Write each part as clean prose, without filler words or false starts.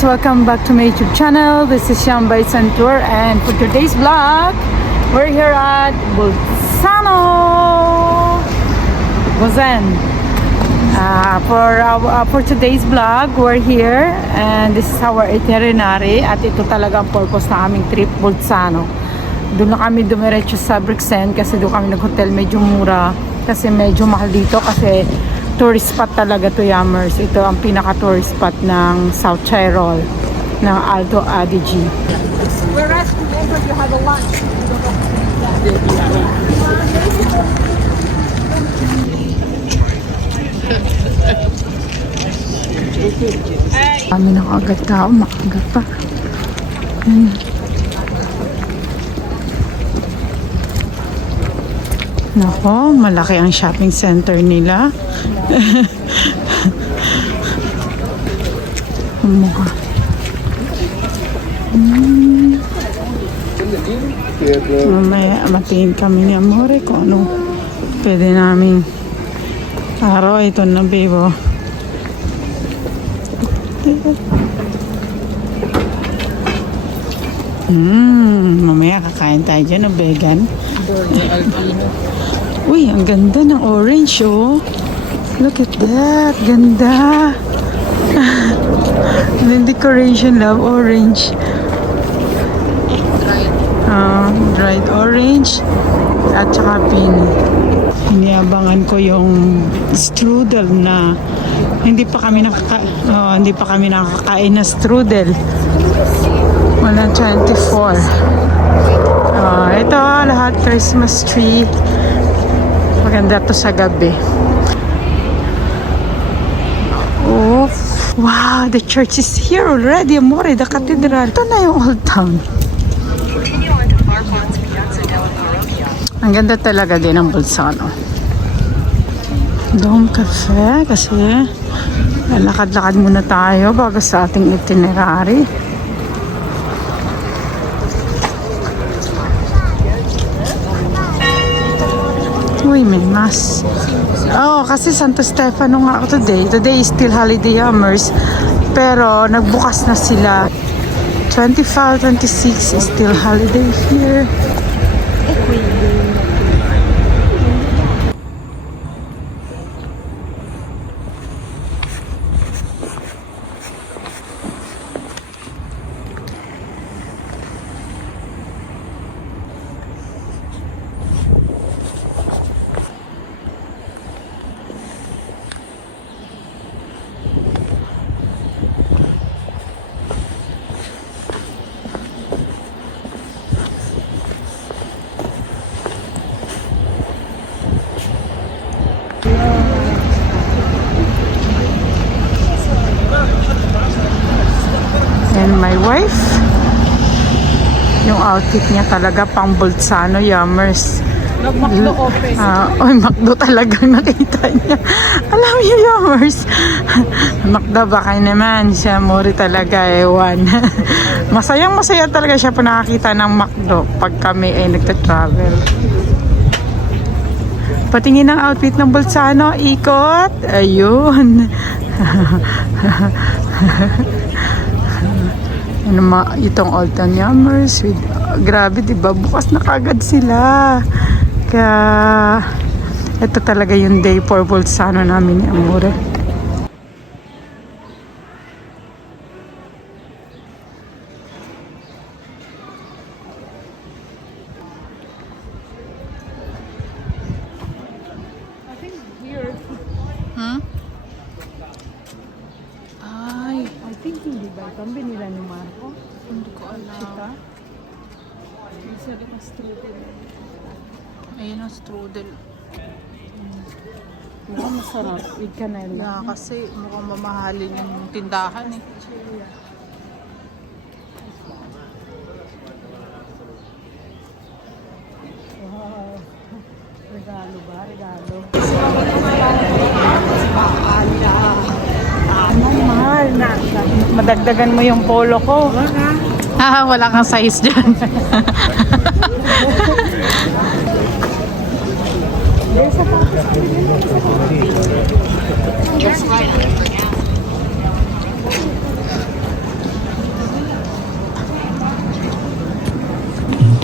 guys, welcome back to my YouTube channel. This is Sham by Santour, and for today's vlog, we're here at Bolzano, Busan. For today's vlog, we're here and this is our itinerary at ito talaga ang purpose na aming trip, Bolzano. Doon na kami dumiretso sa Brixen kasi doon kami nag-hotel, medyo mura kasi medyo mahal dito kasi tourist spot talaga to, Yummers. Ito ang pinaka-tourist spot ng South Tyrol, ng Alto Adige. Whereas remember you have a lunch. Kami nakaagad tao, makaagad pa. Nako, malaki ang shopping center nila. Mukha. Mamaya matingin kami ni Amore kung ano pwede namin araw. Ito na, bebo. Mamaya kakain tayo dyan ng vegan. Uy, ang ganda ng orange, oh. Look at that. Ganda. The decoration, love, orange. Dried orange at saka pink. Iniabangan ko yung strudel na hindi pa kami nakakain na strudel. 124. Ito lahat Christmas tree. Maganda to sa gabi. Oh, wow, the church is here already, Amore, the cathedral. Ito na yung old town. Ang ganda talaga din ng Bolzano. Dome Cafe kasi lakad-lakad muna tayo bago sa ating itinerary. Uy, may mass. Oh, kasi Santo Stefano nga ako today. Today is still holiday, Yummers. Pero nagbukas na sila. 25, 26 is still holiday here. And my wife, yung outfit niya talaga pang Bolzano, Yummers. Nag-McDo office. McDo talagang nakita niya. Alam niyo, Yummers, McDo baka naman siya, Mori talaga, ewan. Masayang masaya talaga siya pa nakakita ng McDo pag kami ay nagta-travel. Patingin ng outfit ng Bolzano, ikot, ayun. Itong Old Town, Yummers with, grabe diba, bukas na kagad sila. Kaya ito talaga yung day for Bolzano namin ni Amore. I think here. Ay, I think hindi ba ito ang binila ni Marco? Hindi ko alam. Chika? Isa rin ang strudel. Ayun ang strudel. Mukhang masarap. With canela. Yeah, kasi mukhang mamahalin yung tindahan eh. Wow. Regalo ba? Regalo. Mahal na. Madagdagan mo yung polo ko. Wala kang size dyan.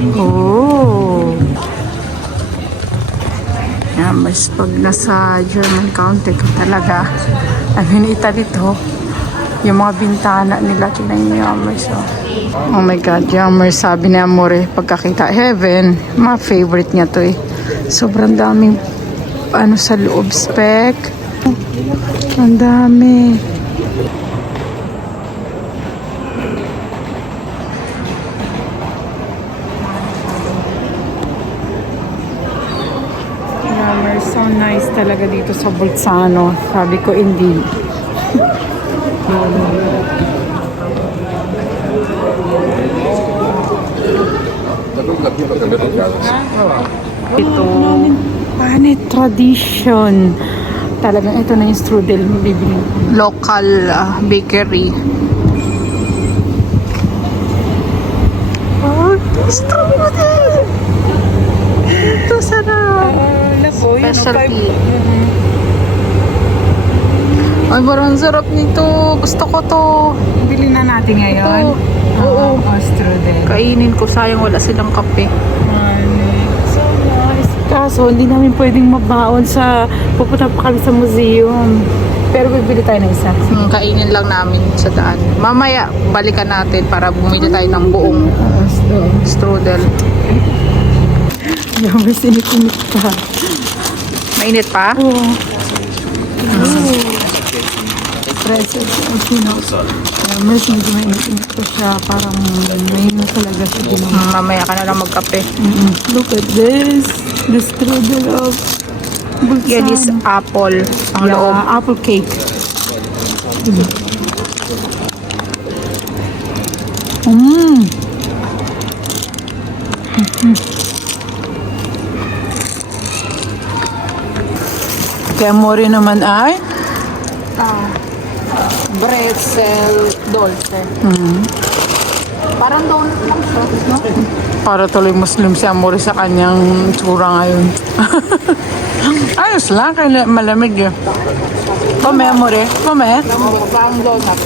Oh. Yan, mas pag nasa German county ka talaga. Ang hinita dito, yung mga bintana nila, tingnan niyo Yammers. Oh my God, Yammers, sabi ni Amore, pagkakita heaven, mga favorite niya to eh. Sobrang daming ano sa loob, spec. Ang dami. Yammers, so nice talaga dito sa Bolzano. Sabi ko, hindi. Ito, Panet Tradition. Talagang ito na yung strudel mo bibili. Local bakery. Oh, strudel! Ito sarap. Specialty. Ay, parang sarap nito. Gusto ko to. Bili na natin ngayon. Ito. Oo. Strudel. Kainin ko. Sayang wala silang kape. So nice. Kaso, hindi namin pwedeng mabaon sa pupunta pa kami sa museum. Pero bibili tayo ng isa. Kainin lang namin sa daan. Mamaya, balikan natin para bumili tayo ng buong strudel. Yung may sinikinit pa. Mainit pa? Oo. Preso. Mas medyo mainit ko siya. Parang mainit talaga siya. Mamaya ka na lang magkape. Look at this. The strudel of Bolzano. Yan is apple. Ang loob. Apple cake. Kaya Mori naman ay Pretzel dulce. Parang donut lang siya, no? para tuloy Muslim si Amore sa kanyang tsura ngayon. Ayos lang, kaya malamig eh. Kome, Amore? Kome? Parang donut.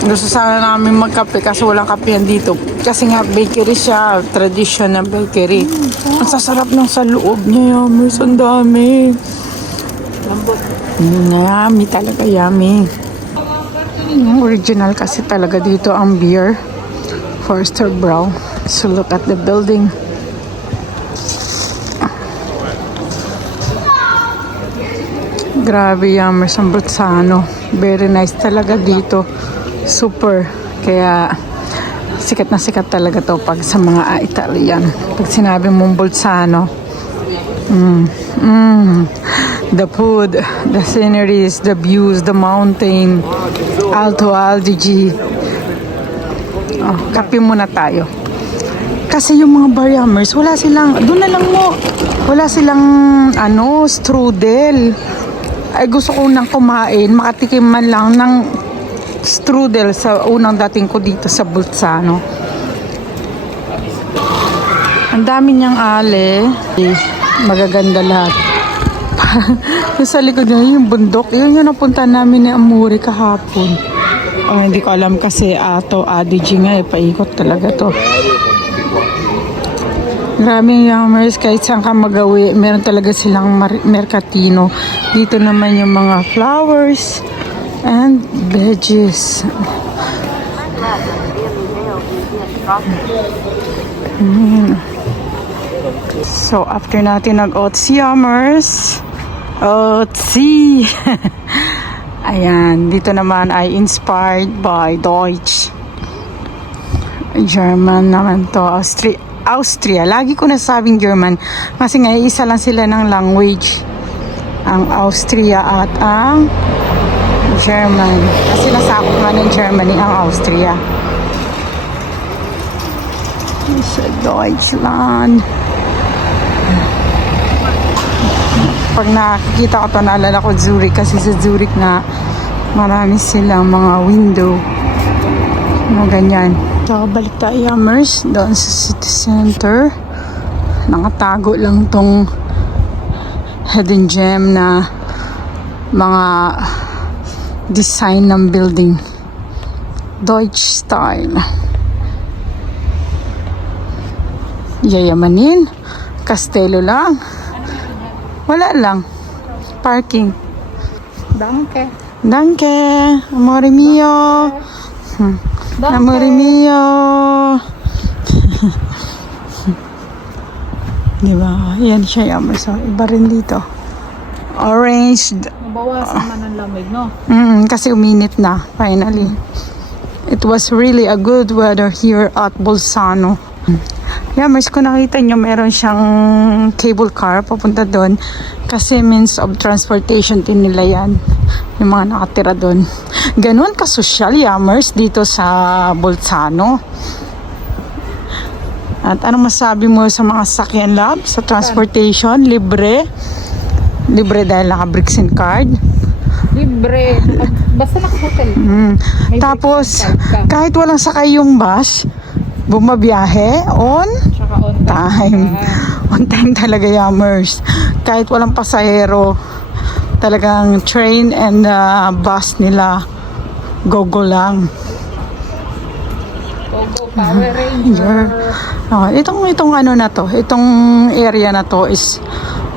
Gusto sana namin magkape kasi walang kape yan dito. Kasi nga bakery siya, traditional bakery. Ang sasarap ng sa loob niya, Yammers. Ang dami. Yummy talaga, yummy. Yung original kasi talaga dito ang beer. Forster Brown. So look at the building. Grabe, Yammers, ang Bolzano. Very nice talaga dito. Super. Kaya sikat na sikat talaga to pag sa mga Italian. Pag sinabi mong Bolzano. The food, the sceneries, the views, the mountain, Alto Adige. Oh, kape muna tayo. Kasi yung mga bar, Yammers, wala silang, doon na lang mo, wala silang, strudel. Ay gusto ko nang kumain, makatikim man lang ng strudel sa unang dating ko dito sa Bolzano. Ang dami niyang ale. Magaganda lahat. Yung sa likod niya, yung bundok, yun yung napunta namin ni Amore kahapon. Oh, hindi ko alam kasi Alto Adige nga, paikot talaga to. Maraming Yammers, kahit saan ka magawi, meron talaga silang merkatino. Dito naman yung mga flowers and veggies. So, after natin nag-otsi, Yammers, otsi! Ayan, dito naman ay inspired by Deutsch. German naman to, Austria. Lagi ko nasabing German kasi nga isa lang sila ng language. Ang Austria at ang German. Kasi nasakop nga ng Germany ang Austria. Sa Deutschland. Pag nakikita ko ito, naalala ko Zurich kasi sa Zurich nga marami silang mga window na ganyan. So, balik tayo, Yammers, doon sa city center. Nakatago lang tong hidden gem na mga design ng building. Deutsch style. Yayamanin. Castelo lang. Wala lang. Parking. Danke. Danke. Amore mio. Amore mio. Diba? Yan siya, Yamers. So, iba rin dito. Orange. Nabawasan man ang lamig, no? Kasi uminit na, finally. It was really a good weather here at Bolzano. Yamers, kung nakita nyo, meron siyang cable car papunta doon. Kasi means of transportation din nila yan. Yung mga nakatira doon. Ganun kasosyal, Yamers, dito sa Bolzano. At anong masabi mo sa mga sakyan lab, sa transportation? Libre? Libre dahil naka-bricks and card? Libre. Basta naka-hotel. May Tapos, bricks and card ka. kahit walang sakay yung bus, bumabiyahe on Tsaka on time. On time talaga, Yamers. Kahit walang pasahero, talagang train and bus nila, go-go lang. Go, Power Ranger. Itong ano na to, itong area na to is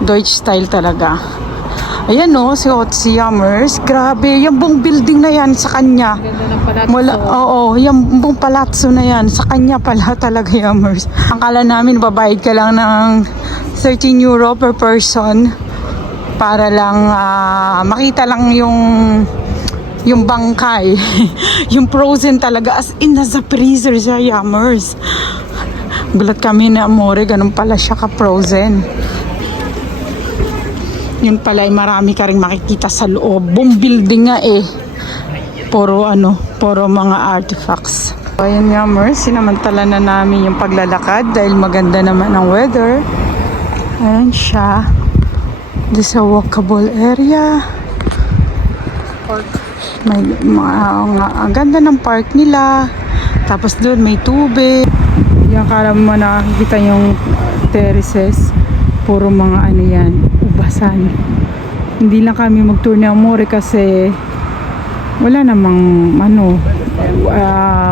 Deutsch style talaga. Ayan no, si Yamers. Grabe, yung buong building na yan sa kanya. Ganda ng palazzo. Yung buong palazzo na yan, sa kanya pala talaga, Yamers. Akala namin babayad ka lang ng 13 euro per person para lang makita lang yung bangkay. Yung frozen talaga, as in nasa freezer siya, Yamers. Gulat kami na, Amore, ganun pala siya ka-frozen. Yun pala ay marami ka rin makikita sa loob. Buong building nga eh. Puro mga artifacts. So, ayun, Yamers, sinamantala na namin yung paglalakad dahil maganda naman ang weather. Ayan siya. This is a walkable area. May ang ganda ng park nila. Tapos doon may tubig. Yung akala mo nakikita yung terraces. Puro mga ano yan, ubasan. Hindi lang kami mag-tour ni Amore kasi wala namang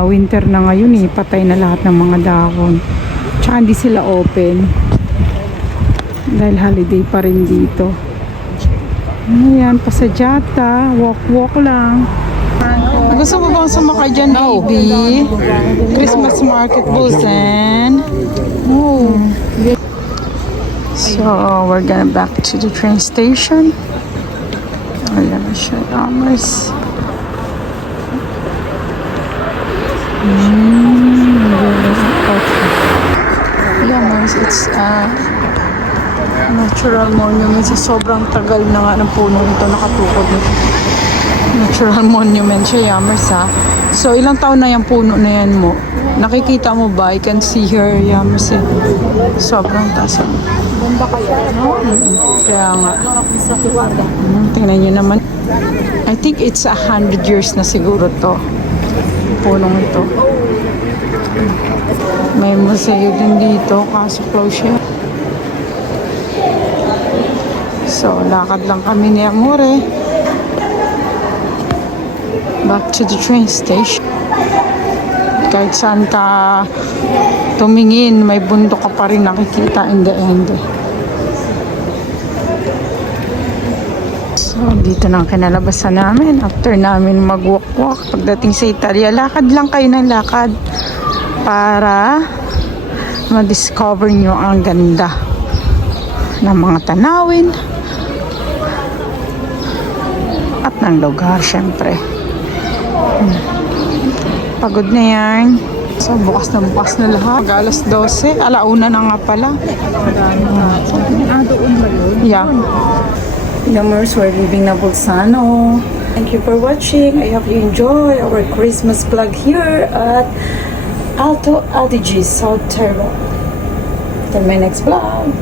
winter na ngayon eh. Patay na lahat ng mga dahon. Tsaka hindi sila open. Dahil holiday pa rin dito. Ayan, pasadyata. Walk lang. Gusto mo bang sumakay dyan, baby? Christmas market Busan. So, we're gonna back to the train station. Ayan na siya, Yamers. Yamers, it's natural monument. Sobrang tagal na nga ng puno ito nakatukod nito. Natural monument siya, Yamers, ha. So, ilang taon na yung puno na yan mo? Nakikita mo ba? I can see here, Yamers, eh. Sobrang taas. Ganda kaya, no? Kaya nga. Tingnan nyo naman. I think it's 100 years na siguro to. Punong ito. May museo din dito. Kaso close siya. So, lakad lang kami ni Amore. Back to the train station. Kahit saan ka tumingin, may bundok ka pa rin nakikita in the end. So, dito na ang kinalabasan namin. After namin mag-walk-walk, pagdating sa Italia, lakad lang kayo ng lakad para ma-discover nyo ang ganda ng mga tanawin at ng lugar, syempre. Pagod na yan. So, bukas na lahat. Mag-alas 12. Alauna na nga pala. Doon ba yun? Yeah. Yamers, we're leaving na Bolzano. Thank you for watching. I hope you enjoy our Christmas vlog here at Alto Adige, South Tyrol. Till my next vlog.